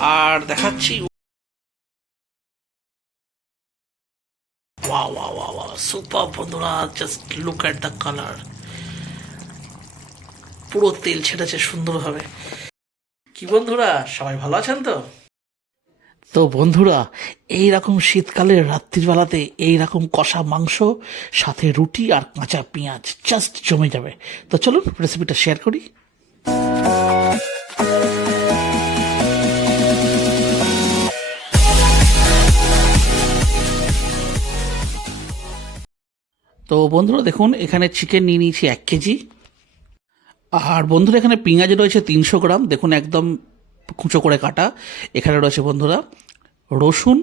আর দেখাচ্ছি। Wow wow wow wow, super বন্ধুরা, just look at the colour. পুরো তেল ছেড়েছে সুন্দরভাবে। কি বন্ধুরা, সবাই ভালো আছেন তো? তো বন্ধুরা, এইরকম শীতকালের রাত্রিবেলাতে এইরকম কষা মাংস সাথে রুটি আর কাঁচা পেঁয়াজ জাস্ট জমে যাবে। তো চলুন রেসিপিটা শেয়ার করি। তো বন্ধুরা দেখুন, এখানে চিকেন নিয়ে নিয়েছি 1 কেজি। আর বন্ধুরা এখানে পেঁয়াজ রয়েছে 300 গ্রাম, দেখুন একদম কুচো করে কাটা। এখানে রয়েছে বন্ধুরা রসুন,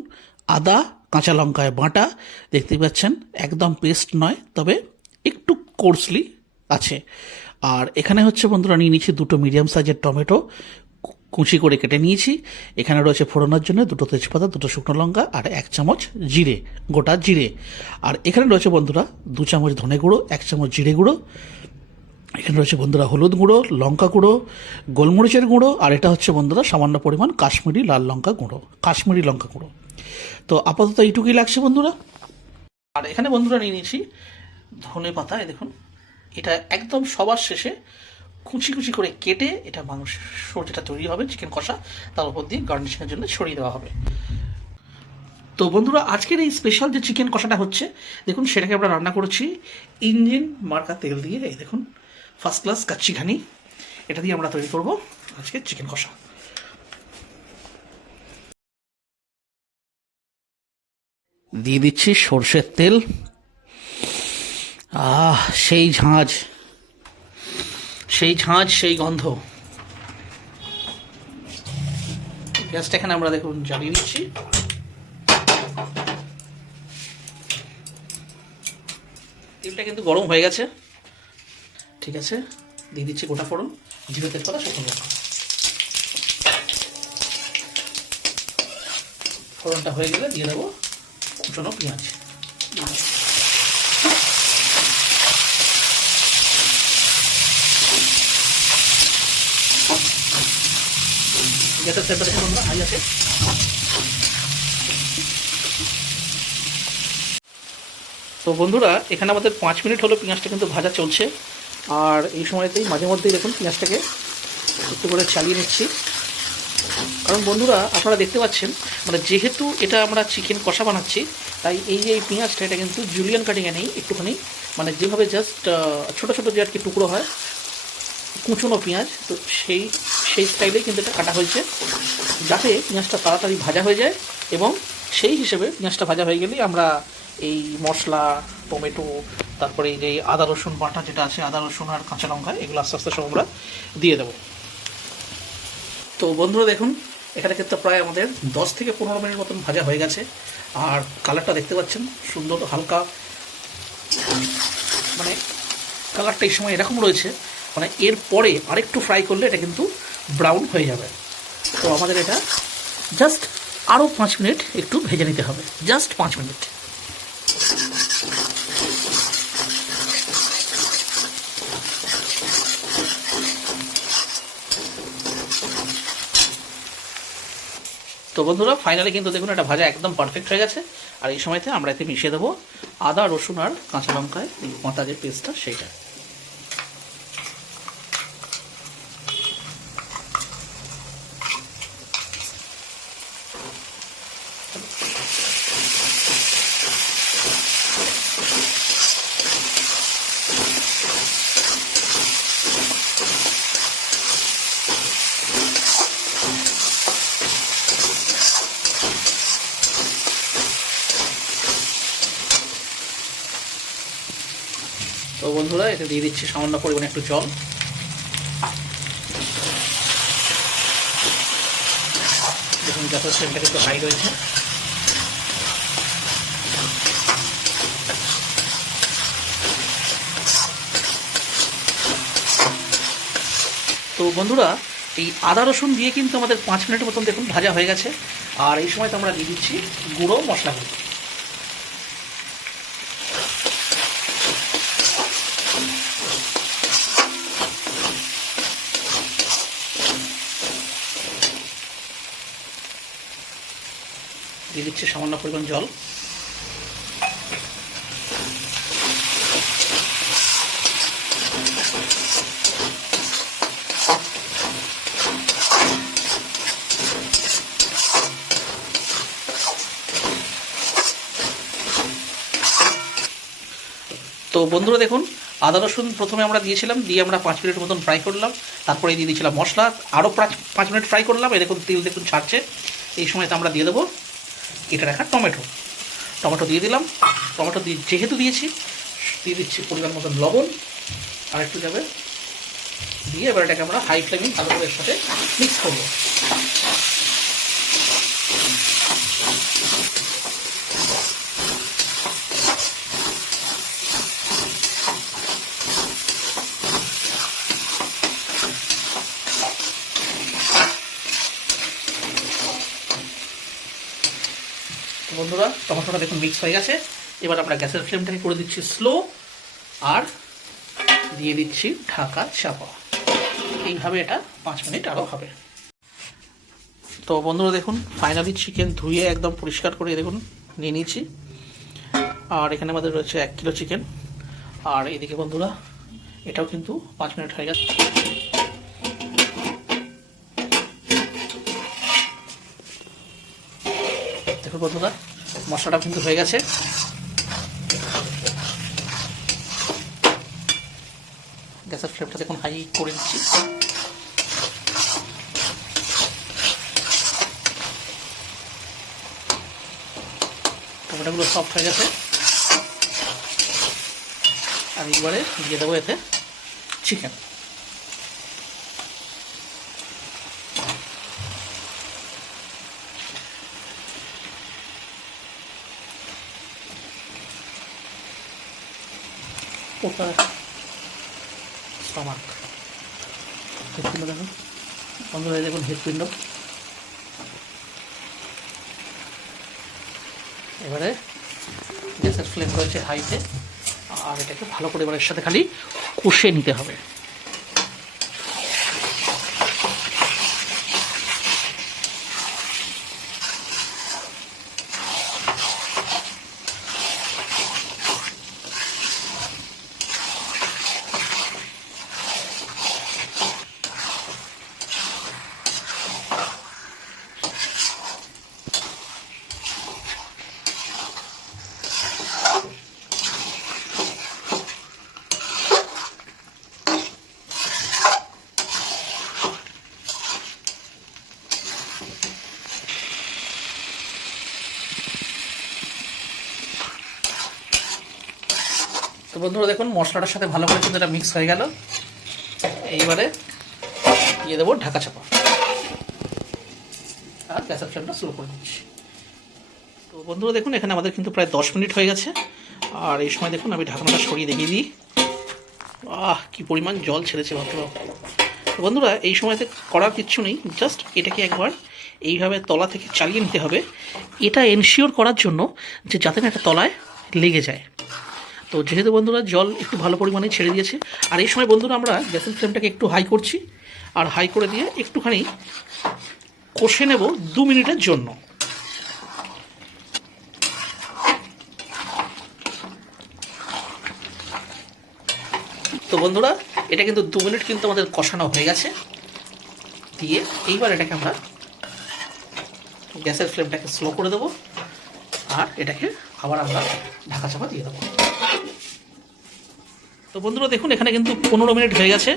আদা, কাঁচা লঙ্কায় বাটা, দেখতেই পাচ্ছেন একদম পেস্ট নয়, তবে একটু কোর্সলি আছে। আর এখানে হচ্ছে বন্ধুরা নিয়ে নিয়েছি 2টো মিডিয়াম সাইজের টমেটো, কুচি করে কেটে নিয়েছি। এখানে রয়েছে ফোড়নের জন্য 2টো তেজপাতা, 2টো শুকনো লঙ্কা আর 1 চামচ জিরে, গোটা জিরে। আর এখানে রয়েছে বন্ধুরা 2 চামচ ধনে গুঁড়ো, 1 চামচ জিরে গুঁড়ো। এখানে রয়েছে বন্ধুরা হলুদ গুঁড়ো, লঙ্কা গুঁড়ো, গোলমরিচের গুঁড়ো, আর এটা হচ্ছে বন্ধুরা সামান্য পরিমাণ কাশ্মীরি লাল লঙ্কা গুঁড়ো, কাশ্মীরি লঙ্কা গুঁড়ো। তো আপাতত এইটুকুই লাগছে বন্ধুরা। আর এখানে বন্ধুরা নিয়ে নিয়েছি ধনে পাতা, এই দেখুন, এটা একদম সবার শেষে কুচি কুচি করে কেটে এটা মাংস যেটা তৈরি হবে চিকেন কষা, তার উপর দিয়ে গার্নিশিংয়ের জন্য ছড়িয়ে দেওয়া হবে। তো বন্ধুরা, আজকের এই স্পেশাল যে চিকেন কষাটা হচ্ছে, দেখুন সেটাকে আমরা রান্না করেছি ইঞ্জিন মার্কা তেল দিয়ে। এই দেখুন ফার্স্ট ক্লাস কাচ্চি ঘানি, এটা দিয়ে আমরা তৈরি করব আজকে চিকেন কষা। দিয়ে দিচ্ছি সর্ষের তেল। সেই ঝাঁঝ, সেই ঝাঁঝ, সেই গন্ধ। গ্যাসটা এখানে আমরা দেখুন জ্বালিয়ে দিচ্ছি। তেলটা কিন্তু গরম হয়ে গেছে, ঠিক আছে। দিয়ে দিচ্ছি গোটা ফোড়ন, জিরে, তেজপাতা, শুকনো লঙ্কা। ফোড়নটা হয়ে গেলে দিয়ে দেবো কুচনো পেঁয়াজ। গ্যাসের ফ্লেমটা দেখুন বন্ধুরা হাই আছে। তো বন্ধুরা, এখানে আমাদের 5 মিনিট হলো পেঁয়াজটা কিন্তু ভাজা চলছে। আর এই সময়তেই মাঝে মধ্যেই দেখুন পেঁয়াজটাকে একটু করে চালিয়ে নিচ্ছি। কারণ বন্ধুরা আপনারা দেখতে পাচ্ছেন, মানে যেহেতু এটা আমরা চিকেন কষা বানাচ্ছি, তাই এই যে এই পেঁয়াজটা এটা কিন্তু জুলিয়ান কাটিংয়ে নেই, একটুখানি মানে যেভাবে জাস্ট ছোটো ছোটো যে আর কি টুকরো হয় কুচনো পেঁয়াজ, তো সেই স্টাইলেই কিন্তু এটা কাটা হয়েছে, যাতে পেঁয়াজটা তাড়াতাড়ি ভাজা হয়ে যায়। এবং সেই হিসেবে পেঁয়াজটা ভাজা হয়ে গেলেই আমরা এই মশলা, টমেটো, তারপরে এই যে আদা রসুন বাটা যেটা আছে, আদা রসুন আর কাঁচা লঙ্কা, এগুলো আস্তে আস্তে সব আমরা দিয়ে দেবো। তো বন্ধুরা দেখুন, এখানে কিন্তু প্রায় আমাদের 10 থেকে 15 মিনিট মতন ভাজা হয়ে গেছে। আর কালারটা দেখতে পাচ্ছেন সুন্দর, হালকা, মানে কালারটা এই সময় এরকম রয়েছে, মানে এর পরে আরেকটু ফ্রাই করলে এটা কিন্তু ব্রাউন হয়ে যাবে। তো আমাদের এটা জাস্ট আরও 5 মিনিট একটু ভেজে নিতে হবে, জাস্ট 5 মিনিট। তো বন্ধুরা ফাইনালি কিন্তু দেখুন এটা ভাজা একদম পারফেক্ট হয়ে গেছে। আর এই সময়তে আমরা এতে মিশিয়ে দেবো আদা রসুন আর কাঁচা লঙ্কায় এই কাঁচা যে পেস্টটা সেইটা। তো বন্ধুরা এতে দিয়ে দিচ্ছি সামান্য পরিমাণে একটু জল। দেখুন গ্যাসের ফ্লেমটা একটু হাই রয়েছে। তো বন্ধুরা এই আদা রসুন দিয়ে কিন্তু আমাদের 5 মিনিটের মতন দেখুন ভাজা হয়ে গেছে। আর এই সময় তো আমরা দিয়ে দিচ্ছি গুঁড়ো মশলাগুলো। দিয়ে দিচ্ছি সামান্য পরিমাণ জল। তো বন্ধুরা দেখুন, আদা রসুন প্রথমে আমরা দিয়েছিলাম, দিয়ে আমরা 5 মিনিট মতন ফ্রাই করলাম। তারপরে দিয়ে দিয়েছিলাম মশলা, আরও 5 মিনিট ফ্রাই করলাম। এই দেখুন তেল দেখুন ছাড়ছে। এই সময়তে আমরা দিয়ে দেবো কেটে রাখা টমেটো দিয়ে দিলাম। টমেটো দিয়ে যেহেতু দিয়েছি, দিয়ে দিচ্ছি পরিমাণ মতন লবণ, আর একটু যাবে দিয়ে এবার এটাকে আমরা হাই ফ্লেমে ভালো করে এর সাথে মিক্স করবো। বন্ধুরা টমেটোটা দেখুন মিক্স হয়ে গেছে। এবার আমরা গ্যাসের ফ্লেমটাকে করে দিচ্ছি স্লো, আর দিয়ে দিচ্ছি ঢাকা চাপা। এইভাবে এটা 5 মিনিট আরও হবে। তো বন্ধুরা দেখুন ফাইনালি চিকেন ধুয়ে একদম পরিষ্কার করে দেখুন নিয়ে নিয়েছি। আর এখানে আমাদের রয়েছে 1 কিলো চিকেন। আর এইদিকে বন্ধুরা এটাও কিন্তু 5 মিনিট হয়ে গেছে। দেখুন বন্ধুরা মশলাটা কিন্তু হয়ে গেছে। গ্যাসের ফ্লেমটা দেখুন হাই করে দিচ্ছি। টমেটোগুলো সফট হয়ে গেছে। আর এইবারে দিয়ে দেবো এতে চিকেন। ওটা স্টমাক হৃৎপিণ্ড দেখুন বন্ধুরা, দেখুন হৃৎপিণ্ড। এবারে গ্যাসের ফ্লেম রয়েছে হাইতে, আর এটাকে ভালো করে এবার এর সাথে খালি কষিয়ে নিতে হবে। তো বন্ধুরা দেখুন মশলাটার সাথে ভালো করে কিন্তু এটা মিক্স হয়ে গেল। এইবারে দিয়ে দেবো ঢাকা চাপা, আর গ্যাসের ফ্লেমটা স্লো করে দিচ্ছি। তো বন্ধুরা দেখুন এখানে আমাদের কিন্তু প্রায় 10 মিনিট হয়ে গেছে। আর এই সময় দেখুন আমি ঢাকনাটা সরিয়ে দেখিয়ে দিই। কি পরিমাণ জল ছেড়েছে ভাবতে পারো। তো বন্ধুরা এই সময়তে করার কিচ্ছু নেই, জাস্ট এটাকে একবার এইভাবে তলা থেকে চালিয়ে নিতে হবে। এটা এনশিওর করার জন্য যে যাতে না একটা তলায় লেগে যায়। তো যেহেতু বন্ধুরা জল একটু ভালো পরিমাণে ছেড়ে দিয়েছে, আর এই সময় বন্ধুরা আমরা গ্যাসের ফ্লেমটাকে একটু হাই করছি, আর হাই করে দিয়ে একটুখানি কষে নেব 2 মিনিটের জন্য। তো বন্ধুরা এটা কিন্তু 2 মিনিট কিন্তু আমাদের কষানো হয়ে গেছে। দিয়ে এইবার এটাকে আমরা গ্যাসের ফ্লেমটাকে স্লো করে দেবো, আর এটাকে আবার আমরা ঢাকা চাপা দিয়ে দেবো। তো বন্ধুরা দেখুন এখানে কিন্তু 15 মিনিট হয়ে গেছে,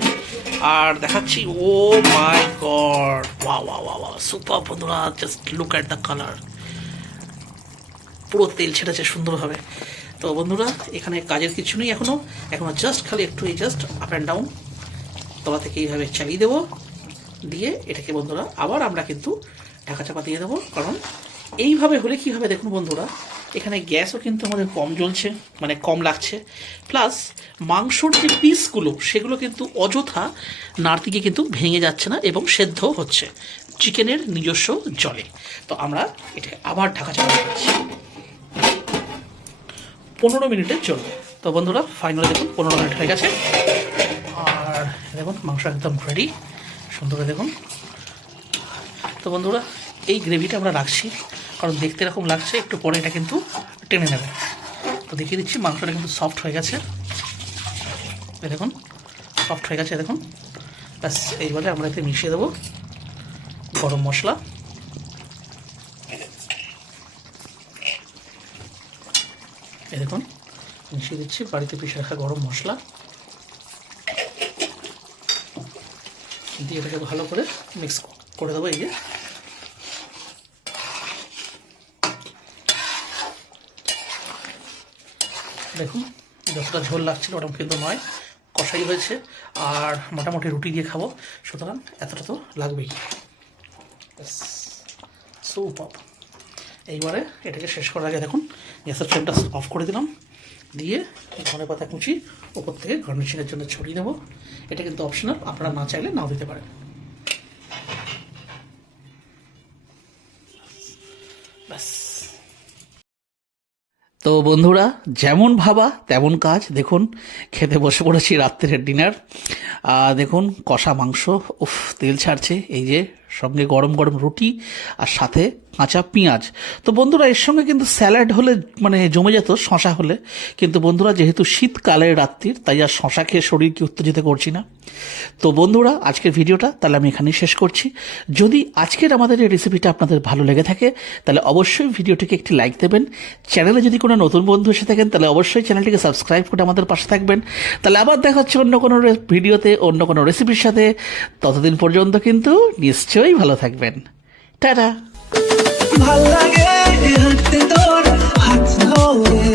আর দেখাচ্ছি। Oh my god, wow wow wow super বন্ধুরা, just look at the colour. পুরো তেল ছেড়েছে সুন্দরভাবে। তো বন্ধুরা এখানে কাজের কিছু নেই এখনও জাস্ট খালি একটু এই জাস্ট আপ অ্যান্ড ডাউন তলা থেকে এইভাবে চালিয়ে দেবো। দিয়ে এটাকে বন্ধুরা আবার আমরা কিন্তু ঢাকা চাপা দিয়ে দেবো। কারণ এইভাবে হলে কী হবে দেখুন বন্ধুরা, এখানে গ্যাসও কিন্তু আমাদের কম জ্বলছে, মানে কম লাগছে। প্লাস মাংসর যে পিসগুলো সেগুলো কিন্তু অযথা নাড়তিকে কিন্তু ভেঙে যাচ্ছে না, এবং সেদ্ধ হচ্ছে চিকেনের নিজস্ব জলে। তো আমরা এটা আবার ঢাকা চাপা দিচ্ছি 15 মিনিটের জন্য। তো বন্ধুরা ফাইনালি দেখুন 15 মিনিট হয়ে গেছে, আর দেখুন মাংস একদম রেডি সুন্দর দেখুন। তো বন্ধুরা এই গ্রেভিটা আমরা রাখছি, কারণ দেখতে এরকম লাগছে, একটু পরে এটা কিন্তু টেনে নেবে। তো দেখিয়ে দিচ্ছি, মাংসটা কিন্তু সফট হয়ে গেছে, দেখুন সফট হয়ে গেছে দেখুন। ব্যাস এইবারে আমরা এতে মিশিয়ে দেবো গরম মশলা, এই দেখুন মিশিয়ে দিচ্ছি বাড়িতে পিষে রাখা গরম মশলা দিয়ে এটাকে ভালো করে মিক্স করে দেবো। এই যে দেখুন যতটা ঝোল লাগছিল ওরকম কিন্তু নয়, কষাই হয়েছে, আর মোটামুটি রুটি দিয়ে খাবো, সুতরাং এতটা তো লাগবেই। সুপার। এইবারে এটাকে শেষ করার আগে দেখুন গ্যাসের ফ্লেমটা অফ করে দিলাম, দিয়ে ধনেপাতা কুচি ওপর থেকে গার্নিশিংয়ের জন্য ছড়িয়ে দেবো। এটা কিন্তু অপশনাল, আপনারা না চাইলে নাও দিতে পারেন। ব্যাস। তো বন্ধুরা, যেমন ভাবা তেমন কাজ, দেখুন খেতে বসে পড়েছি রাত্রের ডিনার। দেখুন কষা মাংস, উফ তেল ছাড়ছে, এই যে সঙ্গে গরম গরম রুটি আর সাথে কাঁচা পেঁয়াজ। তো বন্ধুরা এর সঙ্গে কিন্তু স্যালাড হলে মানে জমে যেত, শশা হলে, কিন্তু বন্ধুরা যেহেতু শীতকালের রাত্রির, তাই আর শশা খেয়ে শরীরকে উত্তেজিত করছি না। তো বন্ধুরা আজকের ভিডিওটা তাহলে আমি এখানেই শেষ করছি। যদি আজকের আমাদের এই রেসিপিটা আপনাদের ভালো লেগে থাকে তাহলে অবশ্যই ভিডিওটিকে একটি লাইক দেবেন। চ্যানেলে যদি কোনো নতুন বন্ধু এসে থাকেন তাহলে অবশ্যই চ্যানেলটিকে সাবস্ক্রাইব করে আমাদের পাশে থাকবেন। তাহলে আবার দেখা হচ্ছে অন্য কোনো ভিডিওতে অন্য কোনো রেসিপির সাথে। ততদিন পর্যন্ত কিন্তু নিশ্চয়ই ভালো থাকবেন। টাটা। ভাল লাগে হাঁটতে তোর হাত ধরে